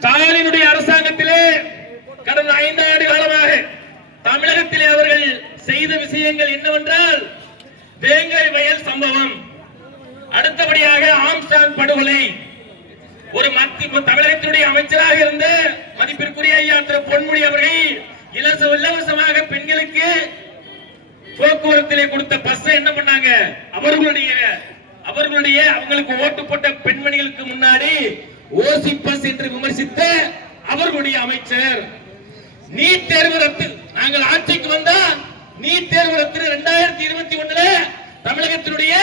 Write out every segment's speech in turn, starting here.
ஸ்டாலினுடைய அரசாங்கத்திலே கடந்த 5 ஆண்டு காலமாக தமிழகத்திலே அவர்கள் செய்த விஷயங்கள் என்னவென்றால் வேங்கை வயல் சம்பவம், அடுத்தபடியாக ஆம்ஸ்டாங் படுகொலை, ஒரு மத்திய தமிழகத்தினுடைய அமைச்சராக இருந்த மதிப்பிற்குரிய ஐயா திரு பொன்முடி அவர்கள் இலவசமாக பெண்களுக்கு போக்குவரத்திலே கொடுத்த பஸ் என்ன பண்ணாங்க, அவங்களுக்கு ஓட்டு போட்ட பெண்மணிகளுக்கு முன்னாடி ஓசி பஸ் என்று விமர்சித்த அவர்களுடைய அமைச்சர் நீட் தேர்வு ரத்து, நாங்கள் ஆட்சிக்கு வந்தா நீட் தேர்வு ரத்து 2021 தமிழகத்தினுடைய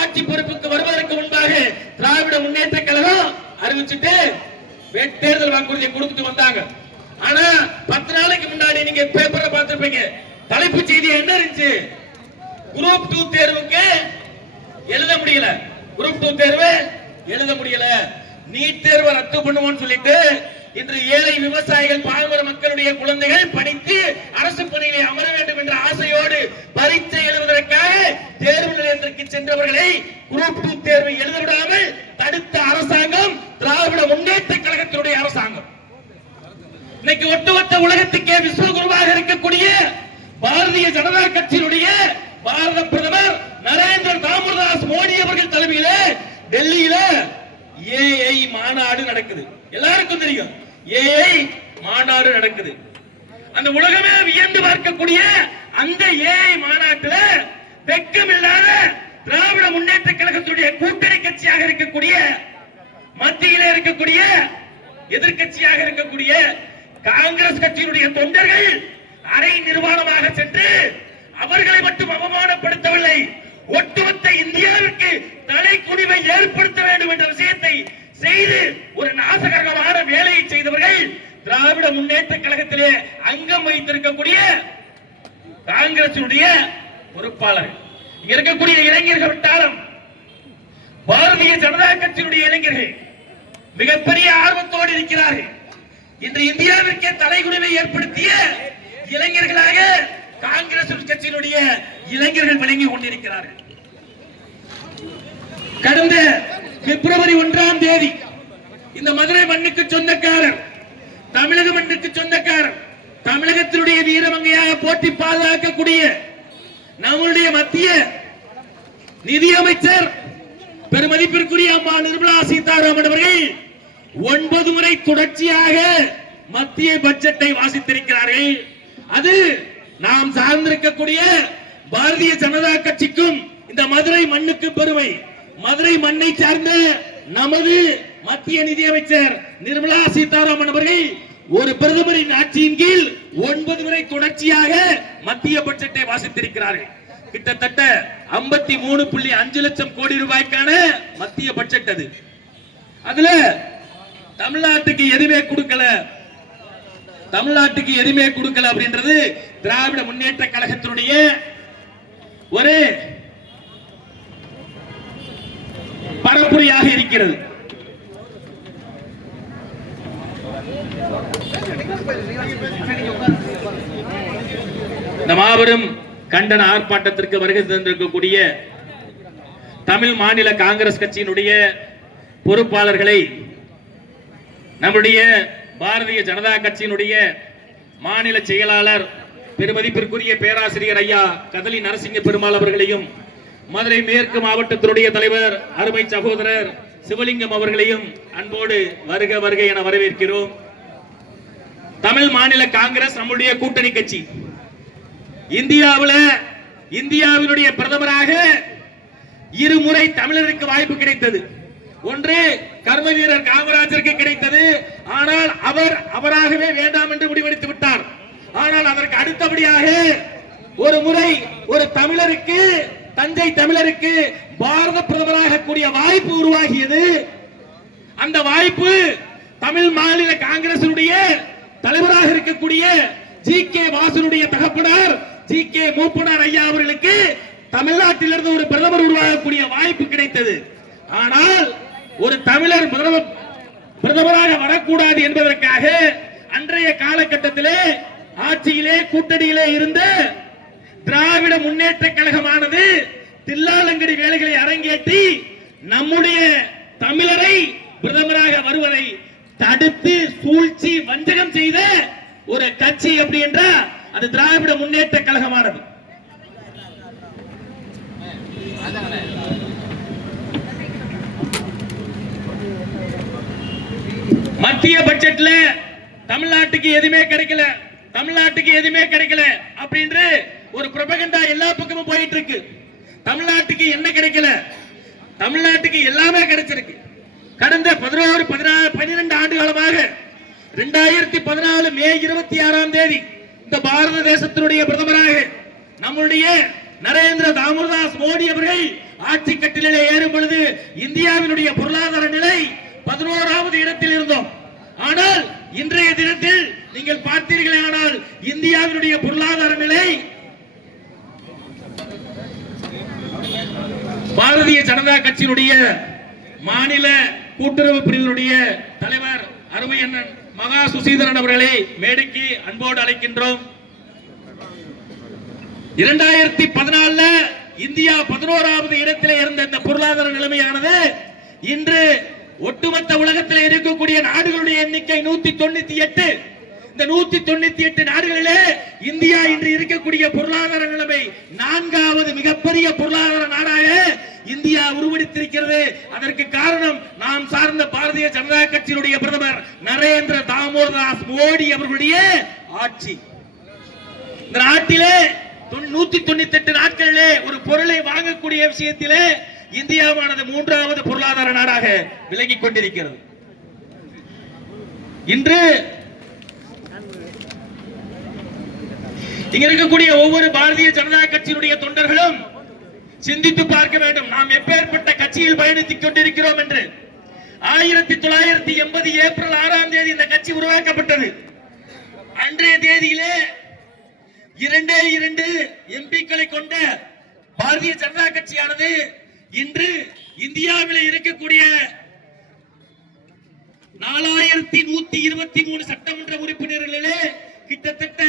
ஆட்சி பொறுப்புக்கு வருவதற்கு முன்பாக திராவிட முன்னேற்ற கழகம் அறிவிச்சுட்டு தேர்தல் வாக்குறுதியை கொடுத்துட்டு வந்தாங்க. ஆனா 10 நாளைக்கு முன்னாடி நீங்க பேப்பர்ல பார்த்திருப்பீங்க, தலைப்பு செய்தி என்ன இருந்துச்சு, குரூப் 2 தேர்வுக்கு எழுத முடியல, குரூப் 2 தேர்வு எழுத முடியல, நீட் தேர்வை ரத்து பண்ணுவோம்னு சொல்லிட்டு இன்று ஏழை விவசாயிகள் பாமர மக்களுடைய குழந்தைகள் படித்து அரசு பணியிலே அமர வேண்டும் என்ற ஆசையோடு பரீட்சை எழுதுவதற்காக தேர்வு நிலையத்திற்கு சென்றவர்களை குரூப் 2 தேர்வை எழுத விடாமல் தடுத்த அரசாங்கம் திராவிட முன்னேற்ற கழகத்தினுடைய அரசாங்கம். இன்னைக்கு ஒட்டுமொத்த உலகத்துக்கே விஸ்வகுருவாக இருக்கக்கூடிய பாரதிய ஜனதா கட்சியினுடைய பாரத பிரதமர் நரேந்திர தாமோதர் மோடி அவர்கள் தலைமையில டெல்லியில ஏஐ மாநாடு நடக்குது. எல்லாருக்கும் தெரியும் ஏஐ மாநாடு நடக்குது. அந்த உலகமே வியந்து பார்க்கக்கூடிய அந்த ஏஐ மாநாட்டில் வெட்கமில்லாத திராவிட முன்னேற்ற கழகத்துடைய கூட்டணி கட்சியாக இருக்கக்கூடிய, மத்தியிலே இருக்கக்கூடிய, எதிர்கட்சியாக இருக்கக்கூடிய காங்கிரஸ் கட்சியினுடைய தொண்டர்கள் அரை நிர்வாணமாக சென்று அவர்களை மட்டும் அவமானப்படுத்தவில்லை, ஒட்டுமொத்த இந்தியாவிற்கு தலை குனிவை ஏற்படுத்த வேண்டும் என்ற விஷயத்தை செய்து ஒரு நாசகரமான வேலையை செய்தவர்கள் திராவிட முன்னேற்ற கழகத்திலே அங்கம் வைத்திருக்கக்கூடிய காங்கிரசுடைய பொறுப்பாளர். இங்க இருக்கக்கூடிய இளைஞர்கள் விட்டாலும் பாரதிய ஜனதா கட்சியினுடைய இளைஞர்கள் மிகப்பெரிய ஆர்வத்தோடு இருக்கிறார்கள். இன்று இந்தியாவிற்கே தலைகுனிவை ஏற்படுத்திய இளைஞர்களாக காங்கிரஸ் கட்சியினுடைய இளைஞர்கள் விளங்கி கொண்டிருக்கிறார்கள். கடந்த பிப்ரவரி 1ஆம் தேதி இந்த மதுரை மண்ணுக்கு சொந்தக்காரர், தமிழக மண்ணுக்கு சொந்தக்காரர், தமிழகத்தினுடைய வீரமங்கையாக போட்டி பாதுகாக்கக்கூடிய நம்முடைய மத்திய நிதியமைச்சர் பெருமதிப்பிற்குரிய அம்மா நிர்மலா சீதாராமன் அவர்கள் 9 முறை தொடர்ச்சியாக மத்திய பட்ஜெட்டை வாசித்திருக்கிறார்கள். அது நாம் சார்ந்திருக்கக்கூடிய பாரதிய ஜனதா கட்சிக்கும் இந்த மதுரை மண்ணுக்கு பெருமை. மதுரை மண்ணை சார்ந்த நமது மத்திய நிதியமைச்சர் நிர்மலா சீதாராமன் அவர்கள் ஒரு பிரதமரின் ஆட்சியின் கீழ் 9 முறை தொடர்ச்சியாக மத்திய பட்ஜெட்டை வாசித்திருக்கிறார்கள். கிட்டத்தட்ட 53.5 லட்சம் கோடி ரூபாய்க்கான மத்திய பட்ஜெட் அது. அதுல தமிழ்நாட்டுக்கு எதுவுமே கொடுக்கல, தமிழ்நாட்டுக்கு எதுவுமே கொடுக்கல அப்படின்றது திராவிட முன்னேற்ற கழகத்தினுடைய ஒரு பரப்புரையாக இருக்கிறது. இந்த மாபெரும் கண்டன ஆர்ப்பாட்டத்திற்கு வருகை தந்திருக்கக்கூடிய தமிழ் மாநில காங்கிரஸ் கட்சியினுடைய பொறுப்பாளர்களை, நம்முடைய பாரதிய ஜனதா கட்சியினுடைய மாநில செயலாளர் பெருமதிப்பிற்குரிய பேராசிரியர் ஐயா கதலி நரசிங்க பெருமாள் அவர்களையும், மதுரை மேற்கு மாவட்டத்தினுடைய தலைவர் அருமை சகோதரர் சிவலிங்கம் அவர்களையும் அன்போடு வருக வருக என வரவேற்கிறோம். தமிழ் மாநில காங்கிரஸ் நம்முடைய கூட்டணி கட்சி. இந்தியாவினுடைய பிரதமராக 2 முறை தமிழருக்கு வாய்ப்பு கிடைத்தது. ஒன்று கர்ம வீரர் காமராஜருக்கு கிடைத்தது. ஆனால் அவராகவே வேண்டாம் என்று முடிவெடுத்து விட்டார். ஆனால் அதற்கு அடுத்தபடியாக ஒரு முறை ஒரு தமிழருக்கு, தஞ்சை தமிழருக்கு பாரத பிரதமராக கூடிய வாய்ப்பு உருவாகியது. அந்த வாய்ப்பு தமிழ் மாநில காங்கிரசுடைய தலைவராக இருக்கக்கூடிய ஜி.கே. வாசனுடைய தகப்பனார் ஜி.கே. மூப்பனார் ஐயா அவர்களுக்கு தமிழ்நாட்டிலிருந்து ஒரு பிரதமர் உருவாகக்கூடிய வாய்ப்பு கிடைத்தது. ஆனால் ஒரு தமிழர் பிரதமராக வரக்கூடாது என்பதற்காக அன்றைய காலகட்டத்திலே ஆட்சியிலே கூட்டணியிலே இருந்த திராவிட முன்னேற்ற கழகமானது தில்லாலங்கடி வேலைகளை அரங்கேற்றி நம்முடைய தமிழரை பிரதமராக வருவதை தடுத்து சூழ்ச்சி வஞ்சகம் செய்த ஒரு கட்சி அப்படி என்றா அது திராவிட முன்னேற்ற கழகமானது. மத்திய பட்ஜெட்ல தமிழ்நாட்டுக்கு எதுவுமே கிடைக்கல, தமிழ்நாட்டுக்கு எதுவுமே கிடைக்கல அப்படின்ற ஒரு புரோபகண்டா எல்லா பக்கமும் போயிட்டு இருக்கு. தமிழ்நாட்டுக்கு என்ன கிடைக்கல? தமிழ்நாட்டுக்கு எல்லாமே கிடைச்சிருக்கு. கடந்த 12 ஆண்டு காலமாக 2014 மே 26ஆம் தேதி இந்த பாரத தேசத்தினுடைய பிரதமராக நம்முடைய நரேந்திர தாமோதர் மோடி அவர்கள் ஆட்சி கட்டிலே ஏறும் பொழுது இந்தியாவினுடைய பொருளாதார நிலை 11வது இடத்தில் இருந்தோம். ஆனால் இன்றைய தினத்தில் நீங்கள் பார்த்தீர்களே, ஆனால் இந்தியாவினுடைய பொருளாதார நிலை பாரதிய ஜனதா கட்சியினுடைய மாநில கூட்டுறவு பிரிவினுடைய தலைவர் அருமை அண்ணன் மகா சுசீதரன் அவர்களை மேடைக்கு அன்போடு அழைக்கின்றோம். 2014 இந்தியா 11வது இடத்திலே இருந்த இந்த பொருளாதார நிலைமையானது இன்று ஒட்டுமொத்த உலகத்தில் இருக்கக்கூடிய நாடுகளுடைய எண்ணிக்கை 198. இந்த 198 நாடுகளிலே இந்தியா இன்று இருக்கக்கூடிய பொருளாதார நிலைமை 4வது மிகப்பெரிய பொருளாதார நாடாக இந்தியா உருவெடுத்திருக்கிறது. அதற்கு காரணம் நாம் சார்ந்த பாரதிய ஜனதா கட்சியினுடைய பிரதமர் நரேந்திர தாமோதர் மோடி அவர்களுடைய ஆட்சி. இந்த நாட்டிலே 198 நாட்களிலே ஒரு பொருளை வாங்கக்கூடிய விஷயத்திலே இந்தியாவானது 3வது பொருளாதார நாடாக விளங்கிக் கொண்டிருக்கிறது. இன்று இங்க இருக்கக்கூடிய ஒவ்வொரு பாரதிய ஜனதா கட்சியினுடைய தொண்டர்களும் சிந்தித்து பார்க்க வேண்டும், நாம் எப்பேற்பட்ட கட்சியில் பயணித்துக் கொண்டிருக்கிறோம் என்று. 1980 ஏப்ரல் 6ஆம் தேதி இந்த கட்சி உருவாக்கப்பட்டது. அன்றைய தேதியிலே 2 எம்பிக்களை கொண்ட பாரதிய ஜனதா கட்சியானது இன்று இந்தியாவில் இருக்கக்கூடிய 4123 சட்டமன்ற உறுப்பினர்களிலே கிட்டத்தட்ட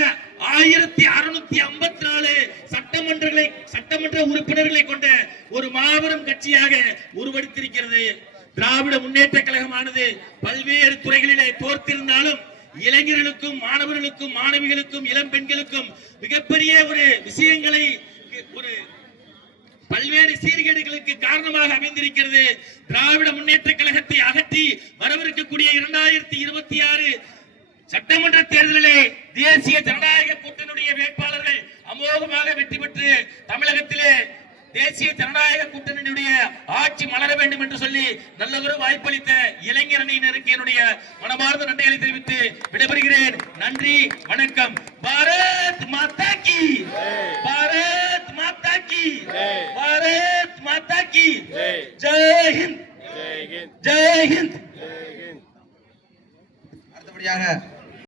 1654 சட்டமன்ற உறுப்பினர்களை கொண்ட ஒரு மாபெரும் கட்சியாக உருவெடுத்திருக்கிறது. திராவிட முன்னேற்ற கழகமானது பல்வேறு துறைகளிலே தோற்றிருந்தாலும் இளைஞர்களுக்கும் மாணவர்களுக்கும் மாணவிகளுக்கும் இளம் பெண்களுக்கும் மிகப்பெரிய ஒரு விஷயங்களை ஒரு பல்வேறு சீர்கேடுகளுக்கு காரணமாக அமைந்திருக்கிறது. திராவிட முன்னேற்ற கழகத்தை அகற்றி வரவிருக்கக்கூடிய 2026 சட்டமன்ற தேர்தலிலே தேசிய ஜனநாயக கூட்டணியுடைய வேட்பாளர்கள் அமோகமாக வெற்றி பெற்று தமிழகத்திலே தேசிய ஜனநாயக கூட்டணியுடைய ஆட்சி மலர வேண்டும் என்று சொல்லி நல்லதொரு வாய்ப்பளித்த இளைஞர் அணியினருக்கு என்னுடைய மனமார்ந்த நன்றிகளை தெரிவித்து விடைபெறுகிறேன். நன்றி, வணக்கம். பாரத் மாதா கி, பாரத் மாதா கி, பாரத் மாதா கி. ஜெய் ஹிந்த், ஜெய் ஹிந்த். அடுத்தபடியாக